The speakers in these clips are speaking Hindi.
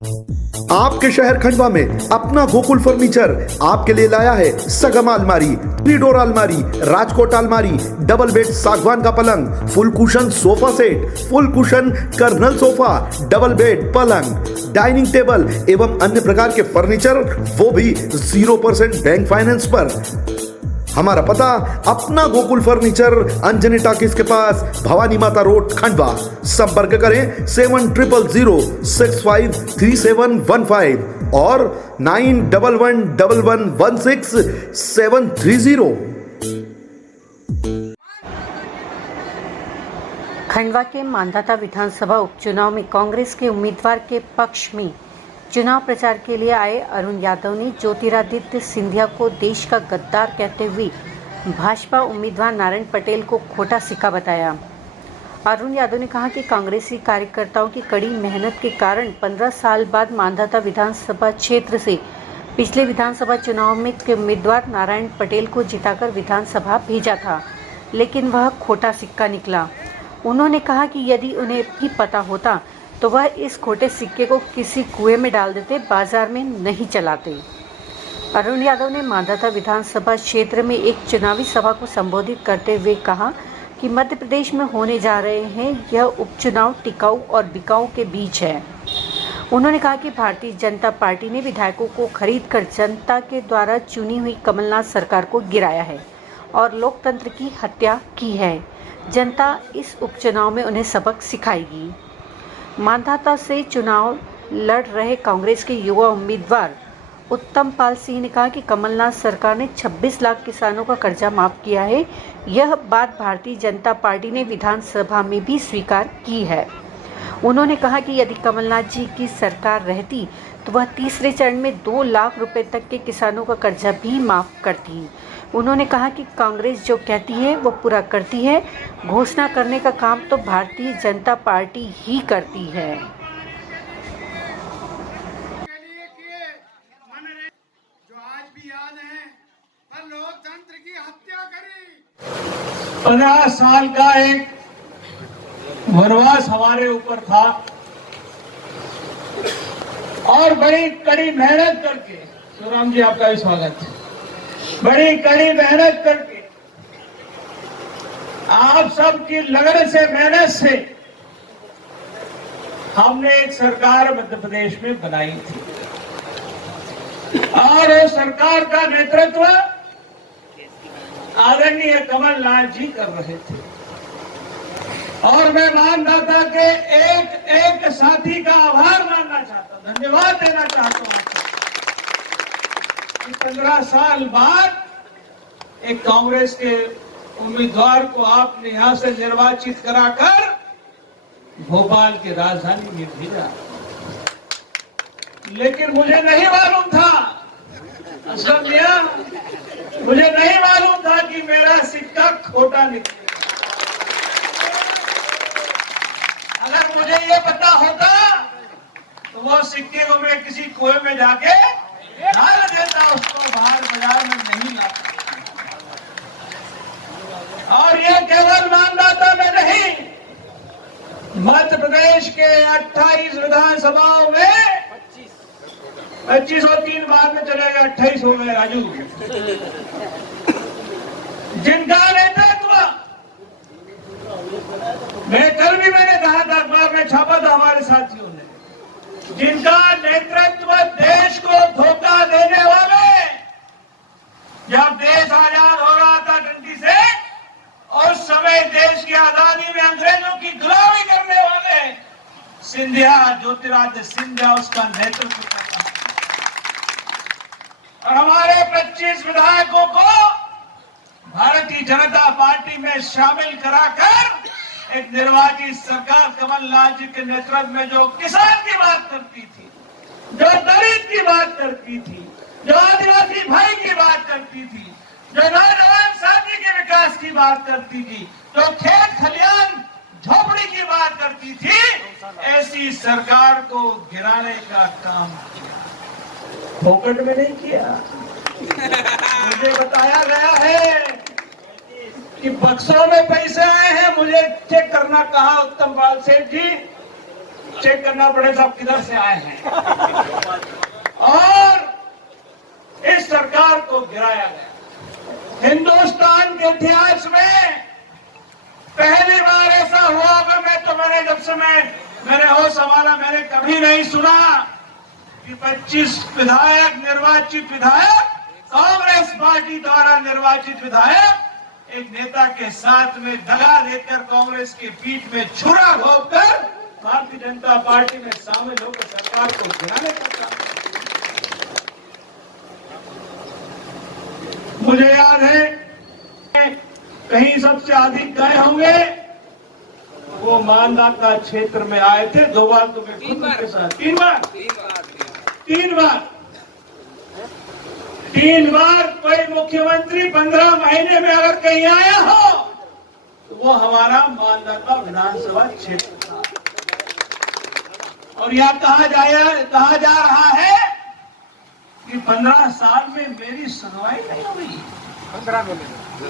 आपके शहर खंडवा में अपना गोकुल फर्नीचर आपके लिए लाया है सगम अलमारी, ट्रीडोर अलमारी, राजकोट अलमारी, डबल बेड सागवान का पलंग, full cushion sofa set, full cushion corner sofa, double bed पलंग, डाइनिंग टेबल एवं अन्य प्रकार के फर्नीचर, वो भी 0% बैंक फाइनेंस पर। हमारा पता अपना गोकुल फर्नीचर, अंजनी टॉकीज के पास, भवानी माता रोड, खंडवा। संपर्क करें 7100653715 और 9111161730। खंडवा के मांधाता विधानसभा उपचुनाव में कांग्रेस के उम्मीदवार के पक्ष में चुनाव प्रचार के लिए आए अरुण यादव ने ज्योतिरादित्य सिंधिया को देश का गद्दार कहते हुए भाजपा उम्मीदवार नारायण पटेल को खोटा सिक्का बताया। अरुण यादव ने कहा कि कांग्रेसी कार्यकर्ताओं की कड़ी मेहनत के कारण 15 साल बाद मांधाता विधानसभा क्षेत्र से पिछले विधानसभा चुनाव में के उम्मीदवार नारायण पटेल को जिताकर विधानसभा भेजा था, लेकिन वह खोटा सिक्का निकला। उन्होंने कहा कि यदि उन्हें भी पता होता तो वह इस खोटे सिक्के को किसी कुएं में डाल देते, बाजार में नहीं चलाते। अरुण यादव ने मांधाता विधानसभा क्षेत्र में एक चुनावी सभा को संबोधित करते हुए कहा कि मध्य प्रदेश में होने जा रहे हैं यह उपचुनाव टिकाऊ और बिकाऊ के बीच है। उन्होंने कहा कि भारतीय जनता पार्टी ने विधायकों को खरीदकर जनता के द्वारा चुनी हुई कमलनाथ सरकार को गिराया है और लोकतंत्र की हत्या की है। जनता इस उपचुनाव में उन्हें सबक सिखाएगी। मांधाता से चुनाव लड़ रहे कांग्रेस के युवा उम्मीदवार उत्तम पाल सिंह ने कहा कि कमलनाथ सरकार ने 26 लाख किसानों का कर्जा माफ किया है। यह बात भारतीय जनता पार्टी ने विधानसभा में भी स्वीकार की है। उन्होंने कहा कि यदि कमलनाथ जी की सरकार रहती तो वह तीसरे चरण में 2 लाख रुपए तक के किसानों का कर्जा भी माफ करती। उन्होंने कहा कि कांग्रेस जो कहती है वो पूरा करती है, घोषणा करने का काम तो भारतीय जनता पार्टी ही करती है। जो आज भी याद है, पर लोकतंत्र की हत्या करी। 15 साल का एक वनवास हमारे ऊपर था और बड़ी कड़ी मेहनत करके, शिवराम जी आपका भी स्वागत है, बड़ी कड़ी मेहनत करके आप सबकी लगन से, मेहनत से हमने एक सरकार मध्य प्रदेश में बनाई थी और उस सरकार का नेतृत्व आदरणीय कमलनाथ जी कर रहे थे। और मैं मानधाता के एक एक साथी का आभार मानना चाहता हूं, धन्यवाद देना चाहता हूं। 15 साल बाद एक कांग्रेस के उम्मीदवार को आपने यहां से निर्वाचित कराकर भोपाल की राजधानी में भेजा, लेकिन मुझे नहीं मालूम था, असलम मियां, मुझे नहीं मालूम था कि मेरा सिक्का खोटा निकलेगा। अगर मुझे ये पता होता तो वो सिक्के को मैं किसी कुएं में जाके डाल देता, उसको बाहर बाजार में नहीं लाता। और ये केवल मानधाता में नहीं, मध्य प्रदेश के 28 विधानसभाओं में 25 और 3 बाद में चलेगा, 28 हो गए राजू, जिनका नेतृत्व मैंने कहा था, अखबार में छापा था हमारे साथियों ने, जिनका नेतृत्व देश को धोखा देने वाले, जब देश आजाद हो रहा था डंडी से, उस समय देश की आजादी में अंग्रेजों की गुलामी करने वाले सिंधिया, ज्योतिरादित्य सिंधिया उसका नेतृत्व करता। और हमारे 25 विधायकों को भारतीय जनता पार्टी में शामिल कराकर एक निर्वाचित सरकार कमलनाथ जी के नेतृत्व में जो किसान की बात करती थी, जो दलित की बात करती थी, जो आदिवासी भाई की बात करती थी, जो नौजवान साथी के विकास की बात करती थी, जो खेत खलियान झोपड़ी की बात करती थी, ऐसी सरकार को गिराने का काम किया, फोकट में नहीं किया। मुझे बताया गया है कि बक्सों में पैसे आए हैं, मुझे चेक करना कहा उत्तम पाल सेठ जी, चेक करना पड़े साहब किधर से आए हैं। और इस सरकार को गिराया गया। हिंदुस्तान के इतिहास में पहली बार ऐसा हुआ होगा, मैंने जब से मैंने होश संभाला मैंने कभी नहीं सुना कि 25 विधायक निर्वाचित विधायक, कांग्रेस पार्टी द्वारा निर्वाचित विधायक एक नेता के साथ में दगा देकर कांग्रेस की पीठ में छुरा घोंपकर भारतीय जनता पार्टी में शामिल होकर सरकार को गिराने का काम। मुझे याद है कहीं सबसे अधिक गए होंगे वो मानदाता क्षेत्र में आए थे। 2 बार तो मैं खुद के साथ 3 बार कोई मुख्यमंत्री 15 महीने में अगर कहीं आया हो तो वो हमारा मानदाता विधानसभा क्षेत्र था। और यह कहा जा रहा है कि 15 साल में मेरी सुनवाई नहीं हुई।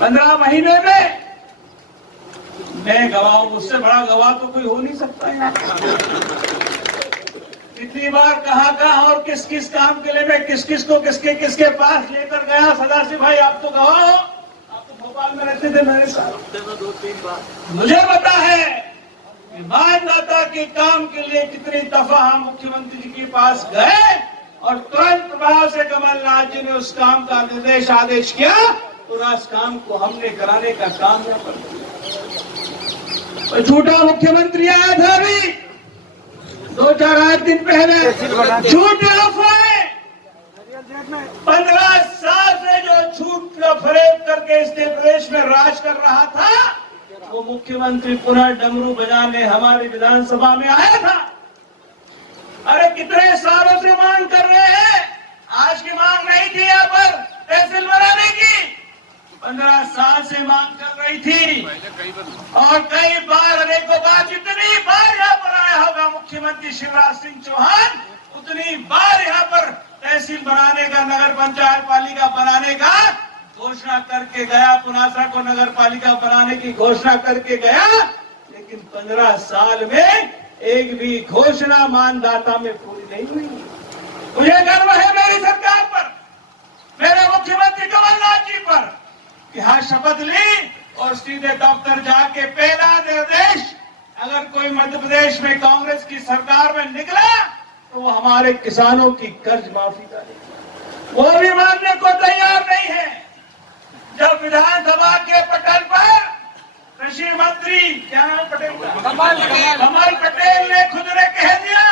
15 महीने में मैं गवाह हूं, मुझसे बड़ा गवाह तो कोई हो नहीं सकता है। कितनी बार कहाँ और किस किस काम के लिए मैं किस किस को किसके पास लेकर गया। सदाशिव भाई आप तो गवाह हो, आप तो भोपाल में रहते थे मेरे साथ। 2-3 बार मुझे पता है कि मानदाता के काम के लिए कितनी दफा हम मुख्यमंत्री जी के पास गए और तुरंत प्रभाव से कमलनाथ जी ने उस काम का निर्देश आदेश किया और उस काम को हमने कराने का काम यहाँ पर। झूठा मुख्यमंत्री आया था अभी 2-4 दिन पहले, झूठे अफवाहें। 15 साल से जो झूठ का फरेब करके इस प्रदेश में राज कर रहा था वो मुख्यमंत्री पुनः डमरू बजाने हमारी विधानसभा में आया था। अरे कितने सालों से मांग कर रहे हैं, आज की मांग नहीं थी यहाँ पर तहसील बनाने की, 15 साल से मांग कर रही थी। और कई बार अनेकों बार, जितनी बार यहाँ पर आया होगा मुख्यमंत्री शिवराज सिंह चौहान उतनी बार यहाँ पर तहसील बनाने का, नगर पंचायत पालिका बनाने का घोषणा करके गया, पुनासा को नगर पालिका बनाने की घोषणा करके गया। लेकिन 15 साल में एक भी घोषणा मानदाता में पूरी नहीं हुई। मुझे गर्व है मेरी सरकार पर, मेरे मुख्यमंत्री कमलनाथ जी पर कि हाँ शपथ ली और सीधे दफ्तर जाके पहला निर्देश, अगर कोई मध्य प्रदेश में कांग्रेस की सरकार में निकला तो वो हमारे किसानों की कर्ज माफी करेगा। वो भी मानने को तैयार नहीं है। जब विधानसभा के पटल पर कृषि मंत्री क्या नाम पटेल कमल पटेल ने खुद ने कह दिया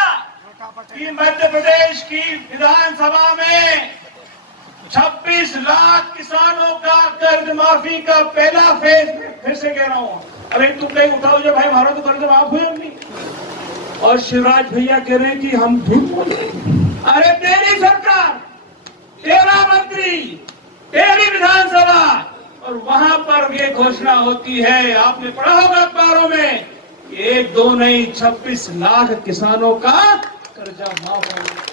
कि मध्य प्रदेश की विधानसभा में 26 लाख किसानों का कर्ज माफी का पहला फेज, फिर से कह रहा हूँ, अरे तुम कहीं उठाओ जो भाई हमारा तो कर्ज माफ हुआ नहीं। और शिवराज भैया कह रहे हैं कि हम झूठ बोले। अरे तेरी सरकार, तेरा मंत्री, तेरी विधानसभा, और वहां पर ये घोषणा होती है, आपने पढ़ा होगा अखबारों में, 1-2 नहीं 26 लाख किसानों का कर्जा माफ होगा।